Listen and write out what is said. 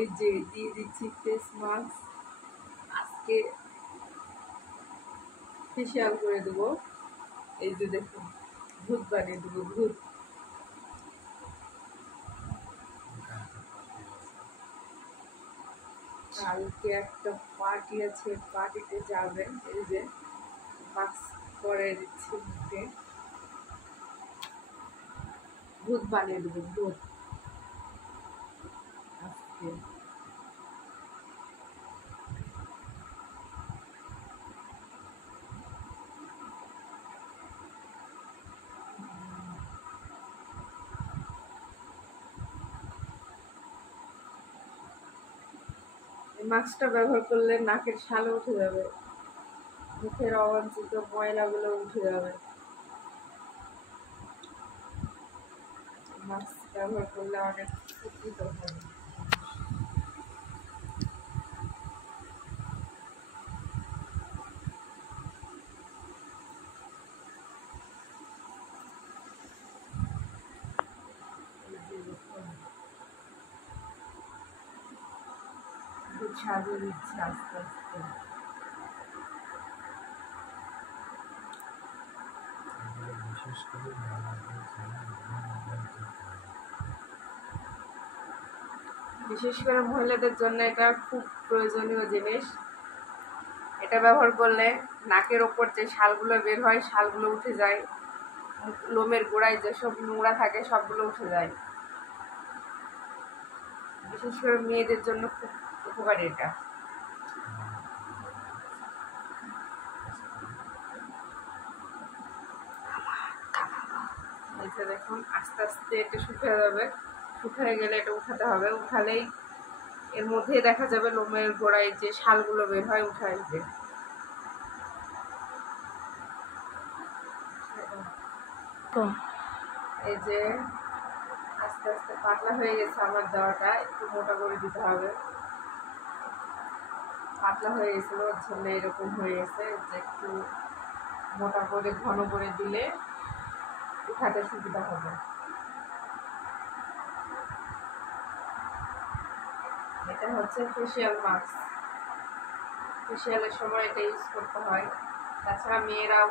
এই যে দিয়ে দিচ্ছি ফেস মাস্ক। আজকে ফেসিয়াল করে দেবো। এই যে দেখুন, ভূত বানিয়ে দেবো, ভূত। কালকে একটা পার্টি আছে, পার্টিতে যাবেন। এই যে মাস্ক পরে দিচ্ছি মুখে, ভূত বানিয়ে দেবো, ভূত আজকে। মাস্কটা ব্যবহার করলে নাকের ছালে উঠে যাবে, মুখের অবাঞ্ছিত ময়লাগুলো উঠে যাবে। মাস্ক ব্যবহার করলে অনেক উপকৃত হবে। সাজিয়ে দিচ্ছে আস্তে আস্তে। বিশেষ করে মহিলাদের জন্য এটা খুব প্রয়োজনীয় জিনিস। এটা ব্যবহার করলে নাকের ওপর যে শালগুলো বের হয়, শালগুলো উঠে যায়, লোমের গোড়ায় যেসব নোংরা থাকে সবগুলো উঠে যায়। বিশেষ করে মেয়েদের জন্য খুব উপকারী এটা। এটা দেখুন আস্তে আস্তে এটা শুকিয়ে যাবে, শুকিয়ে গেলে এটা উঠাতে হবে। উঠালেই এর মধ্যে দেখা যাবে লোমের গোড়ায় যে শালগুলো বের হয় উঠে আসবে। এই যে আস্তে আস্তে পাতলা হয়ে গেছে আমার দেওয়াটা, একটু মোটা করে দিতে হবে। পাতলা হয়ে গেছিল, ওর জন্য এরকম হয়ে গেছে। যে একটু মোটা করে ঘন করে দিলে উঠাতে সুবিধা হবে। এটা হচ্ছে ফেসিয়াল মাস্ক। ফেসিয়ালের সময় এটা ইউজ করতে হয়। তাছাড়া মেয়েরাও